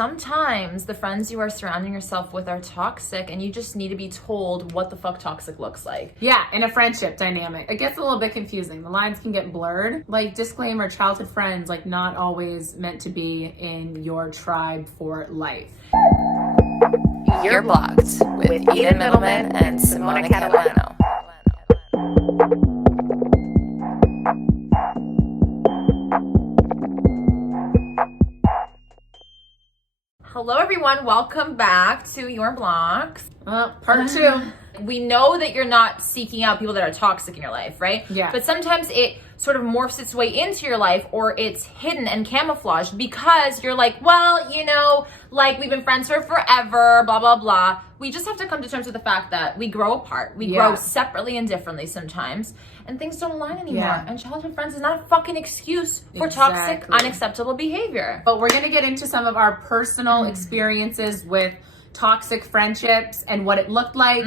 sometimes the friends you are surrounding yourself with are toxic, and you just need to be told what the fuck toxic looks like. Yeah, in a friendship dynamic. It gets a little bit confusing. The lines can get blurred. Like, disclaimer, childhood friends, like, not always meant to be in your tribe for life. You're Blocked with Eden Middleman and Simona Catalano. Hello everyone, welcome back to Your Blocks. Part 2. We know that you're not seeking out people that are toxic in your life, right? Yeah. But sometimes it sort of morphs its way into your life, or it's hidden and camouflaged because you're like, well, you know, like we've been friends for forever, blah, blah, blah. We just have to come to terms with the fact that we grow apart. We grow separately and differently sometimes, and things don't align anymore. Yeah. And childhood friends is not a fucking excuse for toxic, unacceptable behavior. But we're going to get into some of our personal experiences with toxic friendships and what it looked like,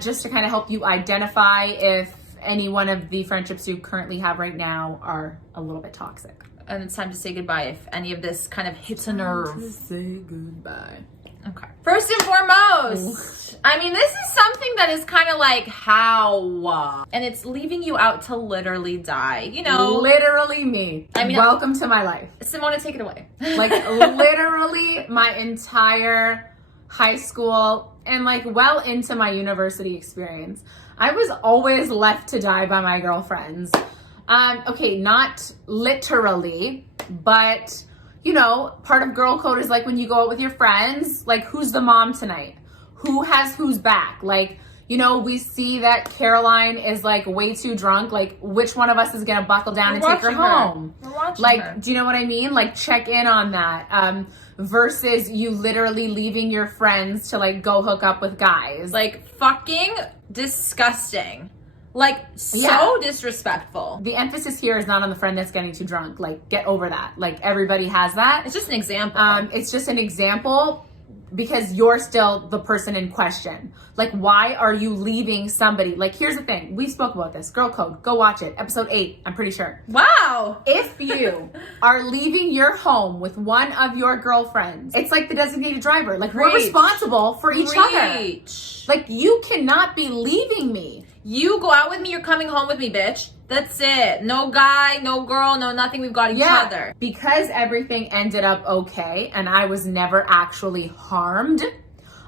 just to kind of help you identify if any one of the friendships you currently have right now are a little bit toxic. And it's time to say goodbye if any of this kind of hits a nerve. To say goodbye. Okay. First and foremost, I mean, this is something that is kind of like how, and it's leaving you out to literally die, you know? Literally me. I mean, welcome to my life. Simona, take it away. Like, literally my entire high school and like well into my university experience, I was always left to die by my girlfriends. Okay, not literally, but you know, part of girl code is like when you go out with your friends, like who's the mom tonight? Who has who's back? Like, you know, we see that Caroline is like way too drunk. Like, which one of us is gonna buckle down and take her home? We're watching like, her. do you know what I mean? Like, check in on that. Versus you literally leaving your friends to like go hook up with guys. Like, fucking disgusting. Like, so disrespectful. The emphasis here is not on the friend that's getting too drunk. Like, get over that. Like, everybody has that. It's just an example. It's just an example because you're still the person in question. Like, why are you leaving somebody? Like, here's the thing. We spoke about this. Girl Code. Go watch it. Episode 8, I'm pretty sure. Wow. If you are leaving your home with one of your girlfriends, it's like the designated driver. Like, we're responsible for each other. Like, you cannot be leaving me. You go out with me, you're coming home with me, bitch. That's it. No guy, no girl, no nothing. We've got each other. Because everything ended up okay and I was never actually harmed,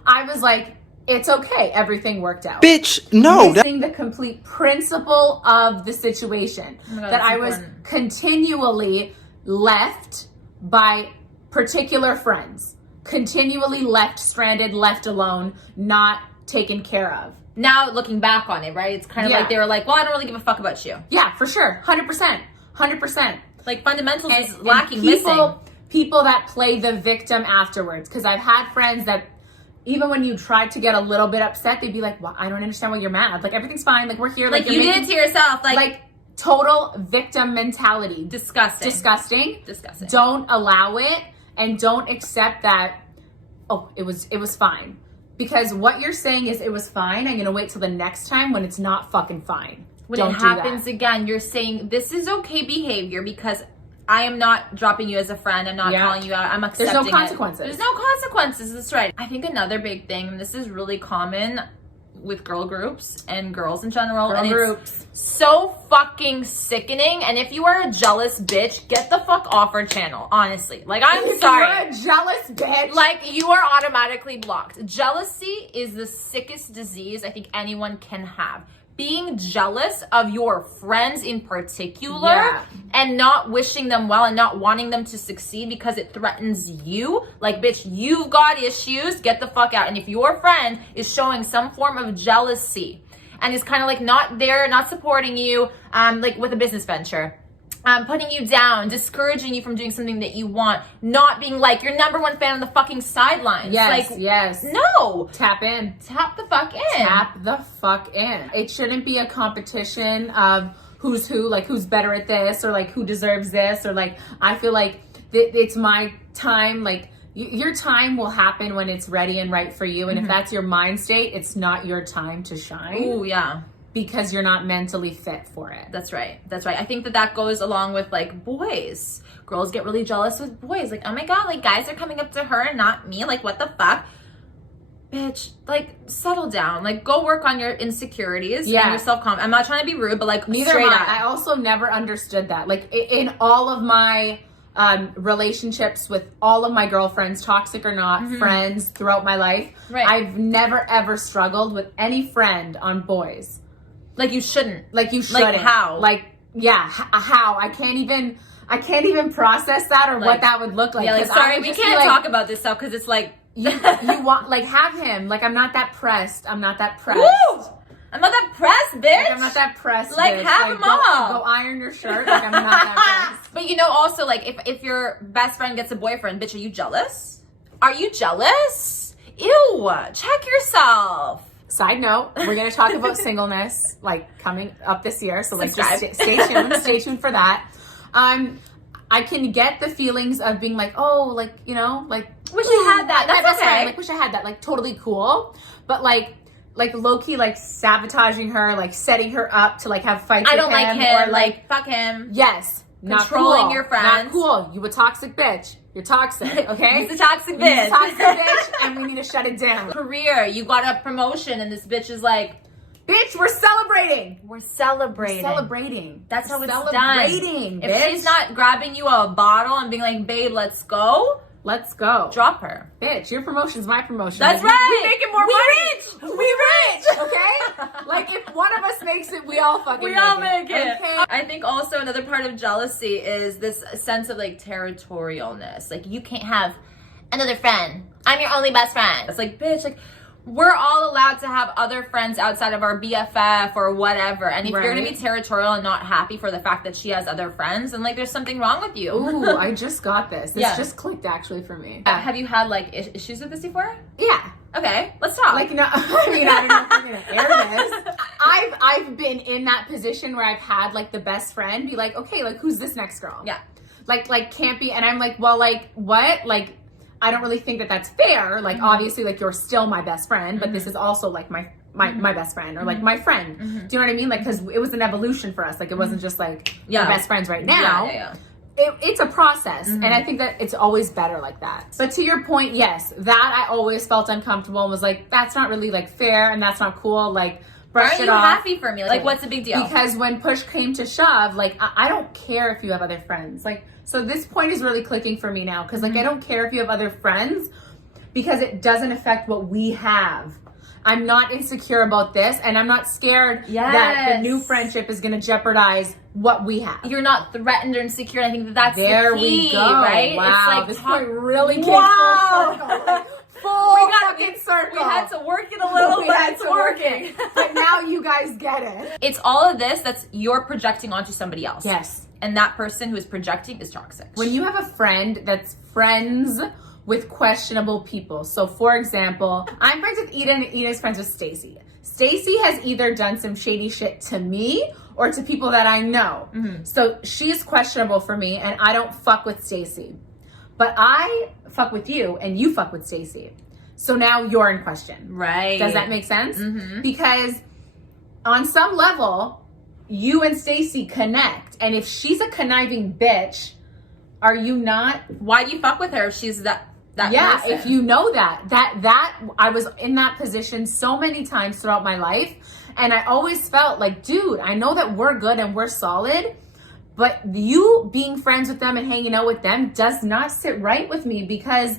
I was like, it's okay. Everything worked out. Bitch, no. Missing the complete principle of the situation. Oh my God, that I important. was continually left by particular friends. Continually left stranded, left alone, not taken care of. Now, looking back on it, right? It's kind of like they were like, well, I don't really give a fuck about you. Yeah, for sure. 100%. 100%. Like, fundamentals is And lacking, missing. People that play the victim afterwards. Because I've had friends that, even when you try to get a little bit upset, they'd be like, well, I don't understand why you're mad. Like, everything's fine. Like, we're here. Like you did it to yourself. Like, total victim mentality. Disgusting. Disgusting. Don't allow it. And don't accept that, oh, it was fine. Because what you're saying is it was fine. I'm going to wait till the next time when it's not fucking fine. When it happens again, you're saying this is okay behavior because I am not dropping you as a friend. I'm not calling you out. I'm accepting There's no consequences. There's no consequences. That's right. I think another big thing, and this is really common with girl groups and girls in general. It's so fucking sickening. And if you are a jealous bitch, get the fuck off our channel. Honestly. Like, I'm sorry. You're a jealous bitch. Like, you are automatically blocked. Jealousy is the sickest disease I think anyone can have. Being jealous of your friends in particular and not wishing them well and not wanting them to succeed because it threatens you. Like, bitch, you've got issues. Get the fuck out. And if your friend is showing some form of jealousy and is kind of like not there, not supporting you, like with a business venture, putting you down, discouraging you from doing something that you want, not being like your number one fan on the fucking sidelines. Yes. No. Tap in. Tap the fuck in. Tap the fuck in. It shouldn't be a competition of who's who, like who's better at this or like who deserves this or like I feel like it's my time. Like your time will happen when it's ready and right for you. And if that's your mind state, it's not your time to shine. Ooh, yeah. because you're not mentally fit for it. That's right. That's right. I think that goes along with like boys. Girls get really jealous with boys. Like, oh my God, like guys are coming up to her and not me. Like, what the fuck? Bitch, like settle down. Like go work on your insecurities and your self-confidence. I'm not trying to be rude, but like neither am I. I also never understood that. Like in all of my relationships with all of my girlfriends, toxic or not, friends throughout my life, I've never ever struggled with any friend on boys. Like you shouldn't. Like you shouldn't. Like how? Like how? I can't even process that or what that would look like. Yeah, like sorry, we can't talk about this stuff because it's like you want like have him. Like I'm not that pressed. I'm not that pressed. Woo! I'm not that pressed, bitch. Like, I'm not that pressed. Like bitch. have them all. Go iron your shirt. Like I'm not that pressed. But you know, also like if your best friend gets a boyfriend, bitch, are you jealous? Are you jealous? Ew! Check yourself. Side note, we're going to talk about singleness, like, coming up this year. So, like, just stay tuned. Stay tuned for that. I can get the feelings of being like, oh, like, you know, like... Wish I had that. That's okay. Friend, like, wish I had that. Like, totally cool. But, like low-key, like, sabotaging her, like, setting her up to, like, have fights with him. I don't like him. Or, like, fuck him. Yes. Controlling your friends. Not cool. You a toxic bitch. You're toxic, okay? He's a toxic bitch. He's a toxic bitch, and we need to shut it down. Career, you got a promotion, and this bitch is like, bitch, we're celebrating. We're celebrating. We're celebrating. That's how it's celebrating, done. Bitch. If she's not grabbing you a bottle and being like, babe, let's go. Let's go. Drop her. Bitch, your promotion's my promotion. That's like, right. We're making more money. We rich. Okay? Like, if one of us makes it, we all fucking we make all make it. Okay? I think also another part of jealousy is this sense of like territorialness. Like, you can't have another friend. I'm your only best friend. It's like, bitch, like, we're all allowed to have other friends outside of our BFF or whatever. And if you're going to be territorial and not happy for the fact that she has other friends, then like there's something wrong with you. Ooh, I just got this. This just clicked actually for me. Have you had like issues with this before? Yeah. Okay, let's talk. Like, no, I mean, I don't know if we're going to air this. I've been in that position where I've had like the best friend be like, okay, like who's this next girl? Yeah. Like can't be. And I'm like, well, like what? Like, I don't really think that that's fair. Like, obviously, like, you're still my best friend, but this is also, like, my best friend or, like, my friend. Do you know what I mean? Like, because it was an evolution for us. Like, it wasn't just, like, we're best friends right now. Yeah. It's a process. And I think that it's always better like that. But to your point, yes, that I always felt uncomfortable and was like, that's not really, like, fair and that's not cool. Like, brush it off. Are you happy for me? Like, what's the big deal? Because when push came to shove, like, I don't care if you have other friends. Like, so this point is really clicking for me now. Because, like, I don't care if you have other friends because it doesn't affect what we have. I'm not insecure about this. And I'm not scared that the new friendship is going to jeopardize what we have. You're not threatened or insecure. I think that's there the key, we go. right? Wow, it's like, this point really came wow. full circle. Full fucking circle. We had to work it a little, but it's working. But now you guys get it. It's all of this that's you're projecting onto somebody else. Yes. And that person who is projecting is toxic. When you have a friend that's friends with questionable people. So for example, I'm friends with Ida and Ida's friends with Stacy. Stacy has either done some shady shit to me or to people that I know. So she's questionable for me and I don't fuck with Stacy. But I fuck with you and you fuck with Stacy. So now you're in question. Right. Does that make sense? Because on some level, you and Stacy connect. And if she's a conniving bitch, are you not? Why do you fuck with her if she's that person? If you know that I was in that position so many times throughout my life. And I always felt like, dude, I know that we're good and we're solid. But you being friends with them and hanging out with them does not sit right with me because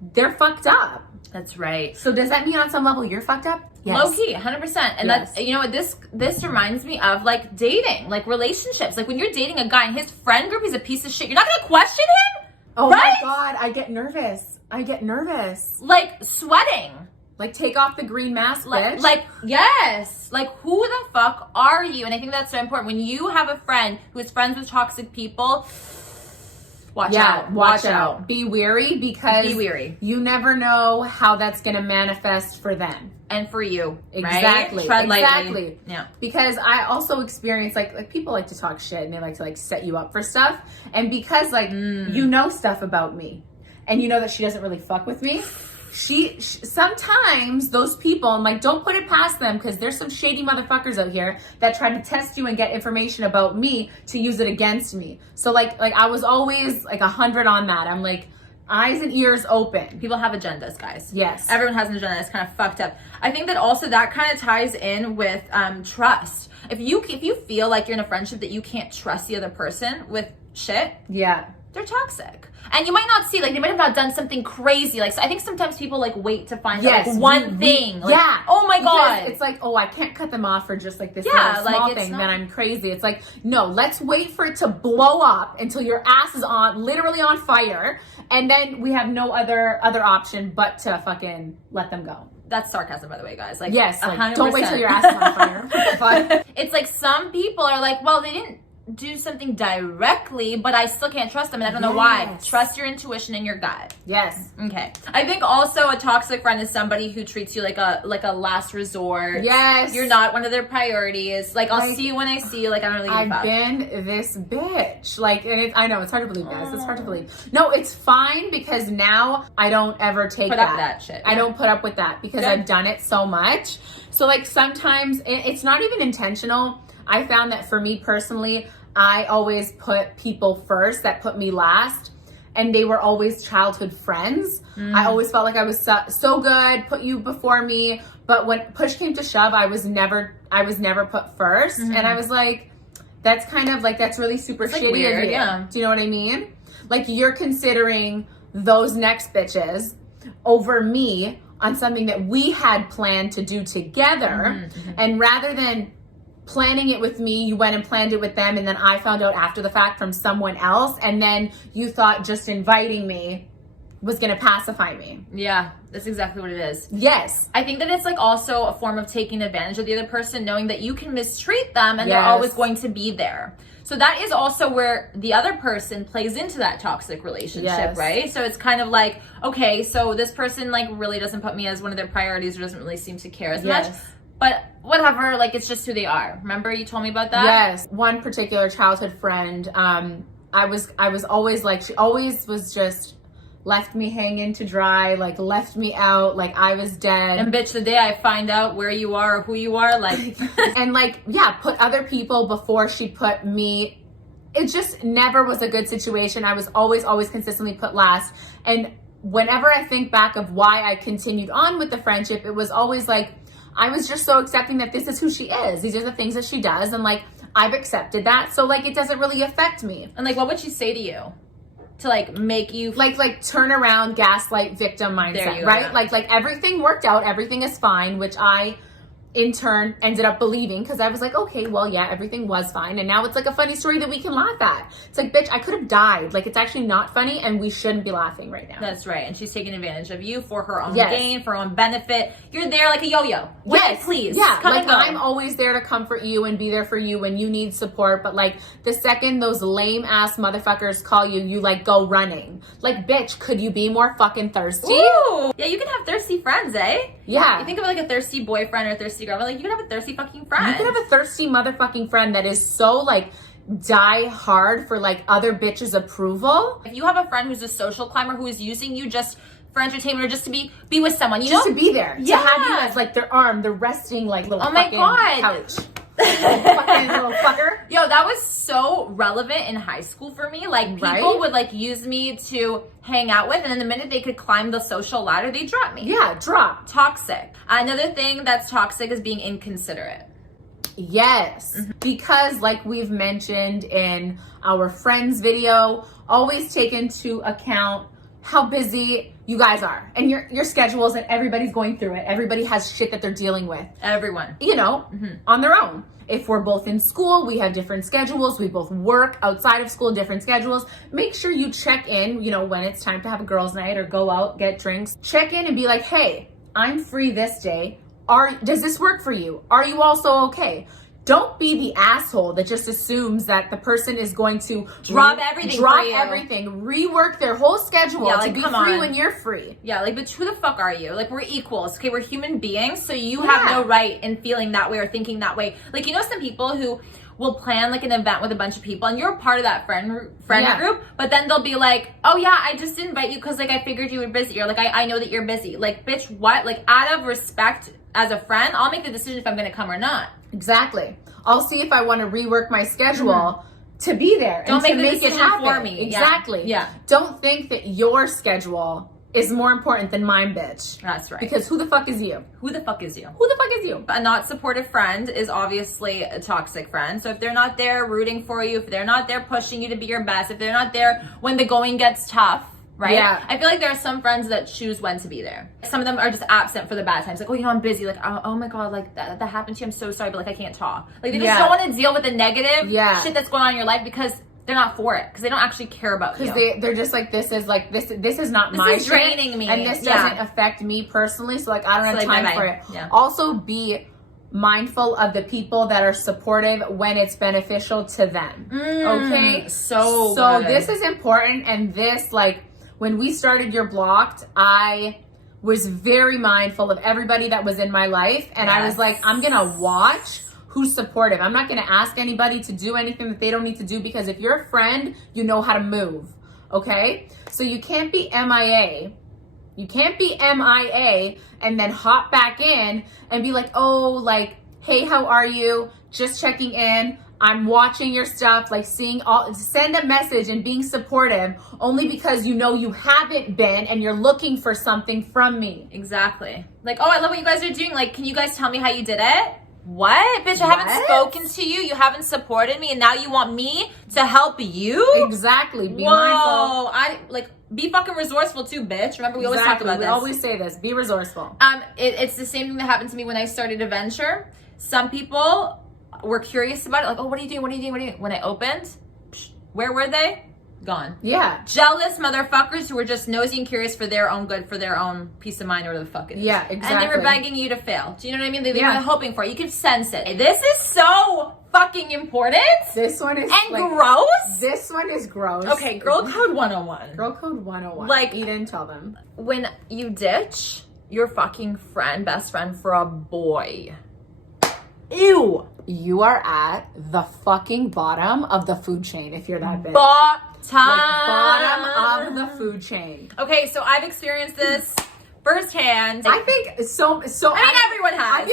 they're fucked up. That's right. So does that mean on some level you're fucked up? Yes. Low key, 100%. And that's, you know what, this reminds me of like dating, like relationships. Like when you're dating a guy and his friend group is a piece of shit, you're not going to question him? Oh right? my God, I get nervous. Like sweating. Like take off the green mask, bitch. Like, yes. Like who the fuck are you? And I think that's so important. When you have a friend who is friends with toxic people, watch out. Be wary because you never know how that's going to manifest for them. And for you. Exactly. Right? Tread lightly. Exactly. Yeah. Because I also experience like people like to talk shit and they like to like set you up for stuff. And because like you know stuff about me and you know that she doesn't really fuck with me, sometimes those people, I'm like, don't put it past them, because there's some shady motherfuckers out here that try to test you and get information about me to use it against me. So like I was always like 100 on that. I'm like, eyes and ears open. People have agendas, guys. Yes. Everyone has an agenda. It's kind of fucked up. I think that also that kind of ties in with trust. If you feel like you're in a friendship that you can't trust the other person with shit, yeah, they're toxic. And you might not see, like, they might have not done something crazy. Like, so I think sometimes people, like, wait to find out, like, one thing. Like, yeah. Oh, my God. Because it's like, oh, I can't cut them off for just, like, this little small thing, then I'm crazy. It's like, no, let's wait for it to blow up until your ass is literally on fire. And then we have no other option but to fucking let them go. That's sarcasm, by the way, guys. Like, yes, like, 100%. Don't wait till your ass is on fire. But it's like some people are like, well, they didn't do something directly, but I still can't trust them, and I don't know why. Trust your intuition and your gut. Yes. Okay. I think also a toxic friend is somebody who treats you like a last resort. Yes. You're not one of their priorities. Like, I'll see you when I see you. Like, I don't really give a fuck. I've been this bitch. Like, and I know it's hard to believe, guys. It's hard to believe. No, it's fine, because now I don't ever take put up with that shit. I don't put up with that because I've done it so much. So like sometimes it's not even intentional. I found that for me personally, I always put people first that put me last, and they were always childhood friends. I always felt like I was so good, put you before me, but when push came to shove, I was never put first, and I was like, that's kind of like, that's really super shitty weird, of you. yeah. Do you know what I mean? Like, you're considering those next bitches over me on something that we had planned to do together, and rather than planning it with me, you went and planned it with them, and then I found out after the fact from someone else, and then you thought just inviting me was gonna pacify me. Yeah, that's exactly what it is. Yes. I think that it's like also a form of taking advantage of the other person, knowing that you can mistreat them and they're always going to be there. So that is also where the other person plays into that toxic relationship, right? So it's kind of like, okay, so this person like really doesn't put me as one of their priorities, or doesn't really seem to care as much. But whatever, like, it's just who they are. Remember you told me about that? Yes. One particular childhood friend, I was always like, she always was just left me hanging to dry, like left me out, like I was dead. And bitch, the day I find out where you are or who you are, like and like, yeah, put other people before she put me. It just never was a good situation. I was always consistently put last. And whenever I think back of why I continued on with the friendship, it was always like, I was just so accepting that this is who she is. These are the things that she does. And like, I've accepted that. So like, it doesn't really affect me. And like, what would she say to you? To like make you like turn around, gaslight, victim mindset, right? Like everything worked out. Everything is fine, which I in turn ended up believing, because I was like, okay, well, yeah, everything was fine. And now it's like a funny story that we can laugh at. It's like, bitch, I could have died. Like, it's actually not funny, and we shouldn't be laughing right now. That's right. And she's taking advantage of you for her own gain, for her own benefit. You're there like a yo-yo. Yes, please. Yeah, come like and go. I'm always there to comfort you and be there for you when you need support. But like the second those lame ass motherfuckers call you, you like go running. Like, bitch, could you be more fucking thirsty? Ooh. Yeah, you can have thirsty friends, eh? Yeah. You think of like a thirsty boyfriend or a thirsty girl, but like you can have a thirsty fucking friend. You can have a thirsty motherfucking friend that is so like die hard for like other bitches' approval. If you have a friend who's a social climber who is using you just for entertainment or just to be with someone, you just know? to be there. Yeah. To have you as like their arm, the resting like little fucking couch. Fucking little fucker. Yo, that was so relevant in high school for me. Like, people would like use me to hang out with, and then the minute they could climb the social ladder, they drop me. Yeah, drop. Toxic. Another thing that's toxic is being inconsiderate. Yes, because like we've mentioned in our friends video, always take into account how busy you guys are and your schedules, and everybody's going through it. Everybody has shit that they're dealing with. Everyone. You know, on their own. If we're both in school, we have different schedules. We both work outside of school, different schedules. Make sure you check in, you know, when it's time to have a girls' night or go out, get drinks. Check in and be like, hey, I'm free this day. Does this work for you? Are you also okay? Don't be the asshole that just assumes that the person is going to drop everything, rework their whole schedule to be free when you're free. Yeah, like, but who the fuck are you? Like, we're equals, okay? We're human beings, so you have no right in feeling that way or thinking that way. Like, you know, some people who will plan like an event with a bunch of people and you're a part of that friend Yeah. group, but then they'll be like, oh yeah, I just didn't invite you because like I figured you were busy, or like I know that you're busy. Like, bitch, what? Like, out of respect as a friend, I'll make the decision if I'm gonna come or not. Exactly. I'll see if I want to rework my schedule to be there. Don't and make to the make it decision happen. for me. Exactly. Yeah. Don't think that your schedule is more important than mine, bitch. That's right. Because who the fuck is you? Who the fuck is you? Who the fuck is you? A not supportive friend is obviously a toxic friend. So if they're not there rooting for you, if they're not there pushing you to be your best, if they're not there when the going gets tough, right? Yeah. I feel like there are some friends that choose when to be there. Some of them are just absent for the bad times. Like, oh, you know, I'm busy. Like, oh my God, like that happened to you. I'm so sorry, but like I can't talk. Like they just don't want to deal with the negative shit that's going on in your life because they're not for it. Because they don't actually care about you. Because they're just like, this is not my shit. This is draining me. And this doesn't affect me personally. So like, I don't have time for it. Yeah. Also be mindful of the people that are supportive when it's beneficial to them. Okay? So good. This is important. And this, like, when we started You're Blocked, I was very mindful of everybody that was in my life. And I was like, I'm going to watch who's supportive. I'm not going to ask anybody to do anything that they don't need to do, because if you're a friend, you know how to move. Okay? So you can't be MIA. You can't be MIA and then hop back in and be like, oh, like, hey, how are you? Just checking in. I'm watching your stuff, like send a message and being supportive only because you know you haven't been and you're looking for something from me. Exactly. Like, oh, I love what you guys are doing. Like, can you guys tell me how you did it? What? Bitch, I haven't spoken to you. You haven't supported me. And now you want me to help you? Exactly. Be mindful. Be fucking resourceful too, bitch. Remember, we always talk about this. We always say this. Be resourceful. It's the same thing that happened to me when I started a venture. Some people were curious about it. Like, oh, what are you doing? What are you doing? What are you doing? When I opened, where were they? Gone. Yeah. Jealous motherfuckers who were just nosy and curious for their own good, for their own peace of mind, or whatever the fuck it is. Yeah, exactly. And they were begging you to fail. Do you know what I mean? They were hoping for it. You could sense it. This is so fucking important. This one is gross. This one is gross. Okay, girl code 101. Girl code 101. Like, you didn't tell them. When you ditch your fucking best friend for a boy. Ew. You are at the fucking bottom of the food chain if you're that bitch. Bottom of the food chain. Okay, so I've experienced this firsthand. I think so. I mean, everyone has.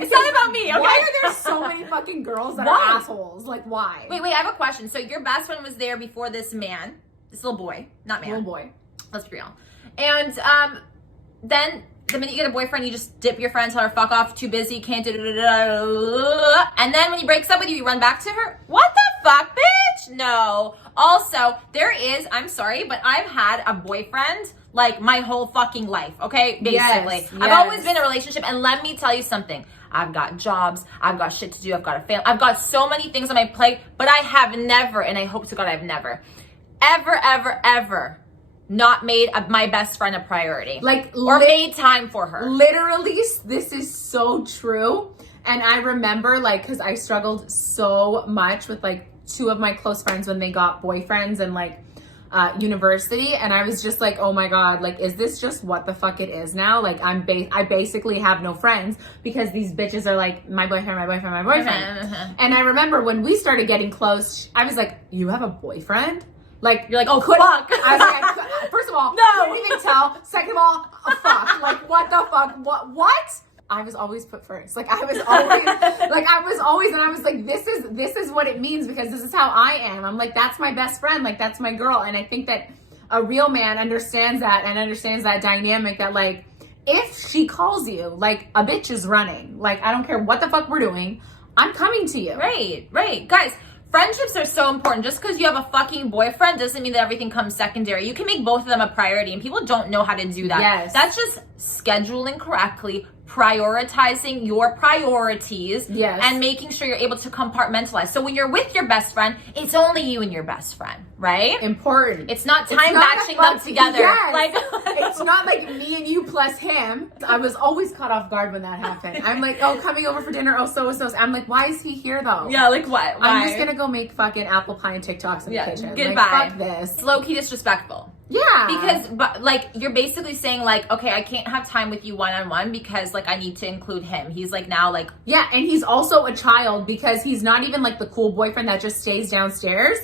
It's not about me, okay? Why are there so many fucking girls that are assholes? Like, why? Wait, I have a question. So your best friend was there before this little boy, not man. Little boy. Let's be real. And then the minute you get a boyfriend, you just dip your friend, tell her fuck off, too busy, can't do it. And then when he breaks up with you, you run back to her. What the fuck, bitch? No. Also, I'm sorry, but I've had a boyfriend like my whole fucking life, okay? Basically. Yes. I've always been in a relationship, and let me tell you something. I've got jobs, I've got shit to do, I've got a family, I've got so many things on my plate, but I have never, and I hope to God I've never, ever not made my best friend a priority. Or made time for her. Literally, this is so true. And I remember, like, because I struggled so much with, like, two of my close friends when they got boyfriends and, like, university. And I was just like, oh my God, like, is this just what the fuck it is now? Like, I basically have no friends because these bitches are like, my boyfriend. And I remember when we started getting close, I was like, you have a boyfriend? Like, you're like, oh, fuck. I was like, first of all, no. I didn't even tell. Second of all, fuck. Like, what the fuck? What? I was always put first. Like, I was always, and I was like, this is what it means because this is how I am. I'm like, that's my best friend. Like, that's my girl. And I think that a real man understands that and understands that dynamic that, like, if she calls you, like, a bitch is running. Like, I don't care what the fuck we're doing. I'm coming to you. Right. Guys, friendships are so important. Just because you have a fucking boyfriend doesn't mean that everything comes secondary. You can make both of them a priority, and people don't know how to do that. Yes. That's just scheduling correctly, prioritizing your priorities, and making sure you're able to compartmentalize. So when you're with your best friend, it's only you and your best friend, right? Important. It's not batching them together. Yes. Like it's not like me and you plus him. I was always caught off guard when that happened. I'm like, oh, coming over for dinner. Oh, so. I'm like, why is he here though? Yeah, like what? Why? I'm just gonna go make fucking apple pie and TikToks in the kitchen. Goodbye. Like, fuck this. It's low-key disrespectful. Yeah. Because, but like, you're basically saying like, okay, I can't have time with you one-on-one because like I need to include him. He's like now like, yeah, and he's also a child because he's not even like the cool boyfriend that just stays downstairs.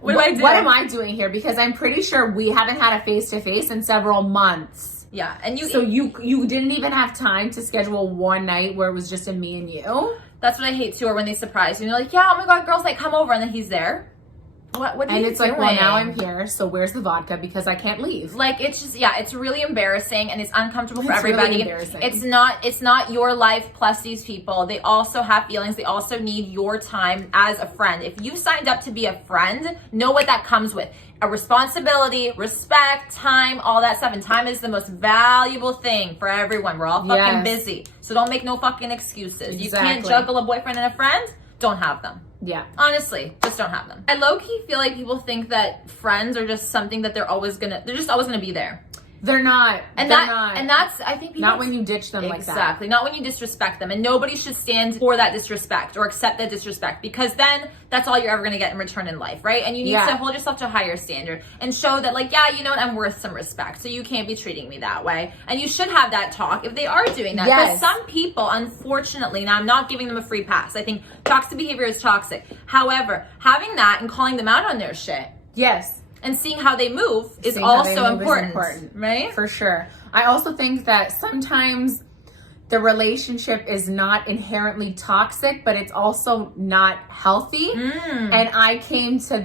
What do I do? What am I doing here? Because I'm pretty sure we haven't had a face-to-face in several months. yeah, and So you didn't even have time to schedule one night where it was just a me and you. that's what I hate too, or when they surprise you and they're like, yeah, oh my God, girls, like come over, and then he's there. What are And you it's doing? like, well, now I'm here, so where's the vodka? Because I can't leave. Like, it's just, yeah, it's really embarrassing and it's uncomfortable for It's really everybody. embarrassing. It's not your life plus these people. They also have feelings. They also need your time as a friend. If you signed up to be a friend, know what that comes with. A responsibility, respect, time, all that stuff. And time is the most valuable thing for everyone. We're all fucking Yes. busy. So don't make no fucking excuses. You can't Exactly. juggle a boyfriend and a friend. Don't have them. Yeah. Honestly, just don't have them. I low-key feel like people think that friends are just something that they're just always gonna be there. They're not. And They're that not. and that's I think people Not when you ditch them like that. exactly, not when you disrespect them, and nobody should stand for that disrespect or accept that disrespect, because then that's all you're ever going to get in return in life, right? And you need Yeah. to hold yourself to a higher standard and show that, like, yeah, you know what, I'm worth some respect, so you can't be treating me that way. And you should have that talk if they are doing that. Yes. Because some people, unfortunately, now I'm not giving them a free pass, I think toxic behavior is toxic. However, having that and calling them out on their shit Yes. and seeing how they move is Seeing how they also move is important, right? For sure. I also think that sometimes the relationship is not inherently toxic, but it's also not healthy. And I came to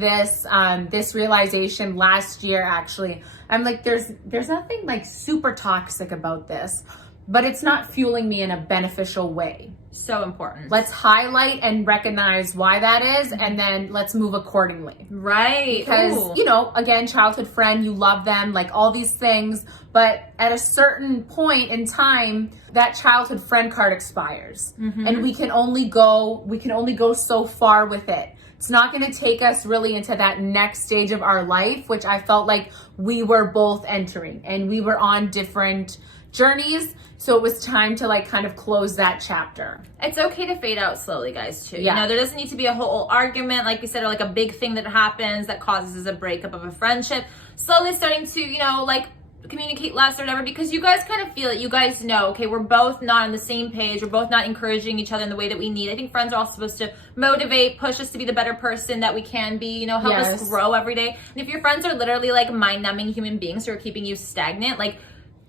this realization last year, actually. I'm like, there's nothing like super toxic about this, but it's not fueling me in a beneficial way. So important. Let's highlight and recognize why that is, and then let's move accordingly. Right. Because, Ooh. you know, again, childhood friend, you love them, like all these things, but at a certain point in time, that childhood friend card expires. And we can only go so far with it. It's not going to take us really into that next stage of our life, which I felt like we were both entering, and we were on different journeys. So it was time to like kind of close that chapter. It's okay to fade out slowly, guys, too. Yeah. You know, there doesn't need to be a whole argument, like you said, or like a big thing that happens that causes a breakup of a friendship. Slowly starting to, you know, like communicate less or whatever, because you guys kind of feel it. You guys know, okay, we're both not on the same page. We're both not encouraging each other in the way that we need. I think friends are all supposed to motivate, push us to be the better person that we can be, you know, help us grow every day. And if your friends are literally like mind-numbing human beings who are keeping you stagnant, like,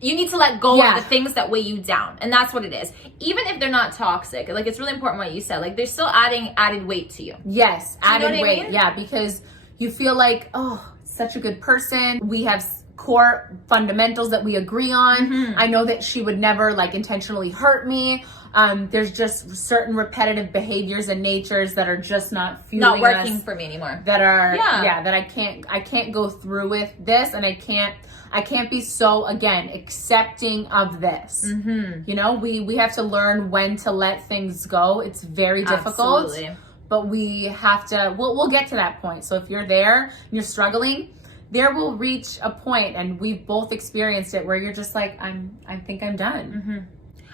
you need to let go of the things that weigh you down. And that's what it is. Even if they're not toxic, like, it's really important what you said. Like, they're still adding added weight to you. Yes, Do you know added what I weight. mean? Yeah, because you feel like, oh, such a good person. We have core fundamentals that we agree on. I know that she would never like intentionally hurt me. There's just certain repetitive behaviors and natures that are just not fueling Not working us, for me anymore. that are that I can't go through with this, and I can't be so, again, accepting of this. You know, we have to learn when to let things go. It's very difficult. Absolutely. But we have to, we'll get to that point. So if you're there and you're struggling, there will reach a point, and we've both experienced it, where you're just like, I think I'm done.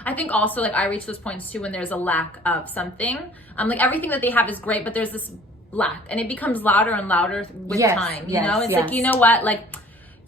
I think also, like, I reach those points too when there's a lack of something. Like, everything that they have is great, but there's this lack, and it becomes louder and louder with time. You know, it's like, you know what, like,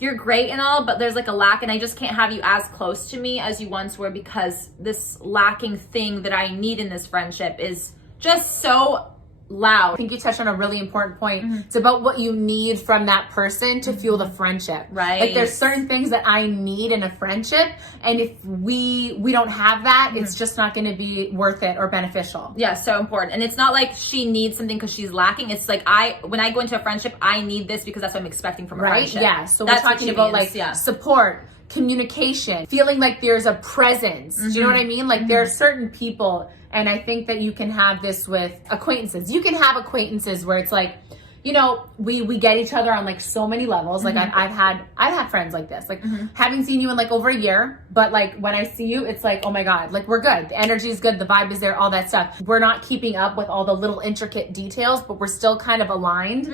you're great and all, but there's like a lack, and I just can't have you as close to me as you once were, because this lacking thing that I need in this friendship is just so loud. I think you touched on a really important point. It's about what you need from that person to fuel the friendship. Right. Like, there's certain things that I need in a friendship, and if we don't have that, it's just not going to be worth it or beneficial. Yeah, so important. And it's not like she needs something because she's lacking. It's like, when I go into a friendship, I need this because that's what I'm expecting from a friendship. Yeah. So That's we're what talking she about means, like support, communication, feeling like there's a presence. Do you know what I mean? Like, there are certain people, and I think that you can have this with acquaintances. You can have acquaintances where it's like, you know, we get each other on like so many levels. Like, I've had friends like this, like haven't seen you in like over a year, but like when I see you, it's like, oh my God, like, we're good. The energy is good. The vibe is there, all that stuff. We're not keeping up with all the little intricate details, but we're still kind of aligned.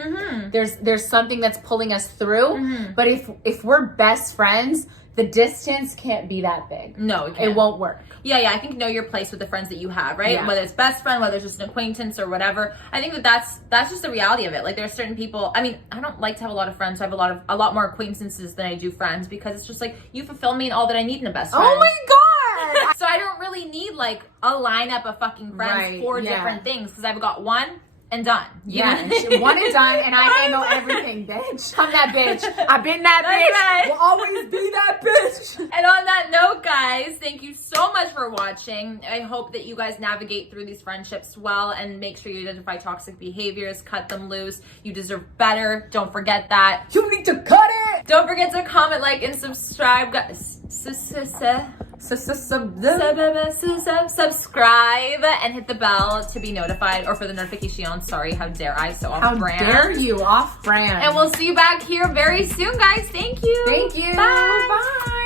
There's something that's pulling us through. But if we're best friends, the distance can't be that big. No, it can't. It won't work. Yeah, I think know your place with the friends that you have, right? Yeah. Whether it's best friend, whether it's just an acquaintance or whatever. I think that's just the reality of it. Like, there's certain people. I mean, I don't like to have a lot of friends. So I have a lot more acquaintances than I do friends, because it's just like, you fulfill me in all that I need in a best friend. Oh my god! So I don't really need like a lineup of fucking friends for different things, because I've got one and done. Yeah, one and done, and I handle everything, bitch. I'm that bitch. I've been that That's bitch. right. Will always be that bitch. And on that note, guys, thank you so much for watching. I hope that you guys navigate through these friendships well, and make sure you identify toxic behaviors, cut them loose. You deserve better. Don't forget that. You need to cut it. Don't forget to comment, like, and subscribe, guys. Subscribe and hit the bell to be notified, or for the notification. Sorry, how dare I? So off brand. How dare you? Off brand. And we'll see you back here very soon, guys. Thank you. Thank you. Bye. Bye.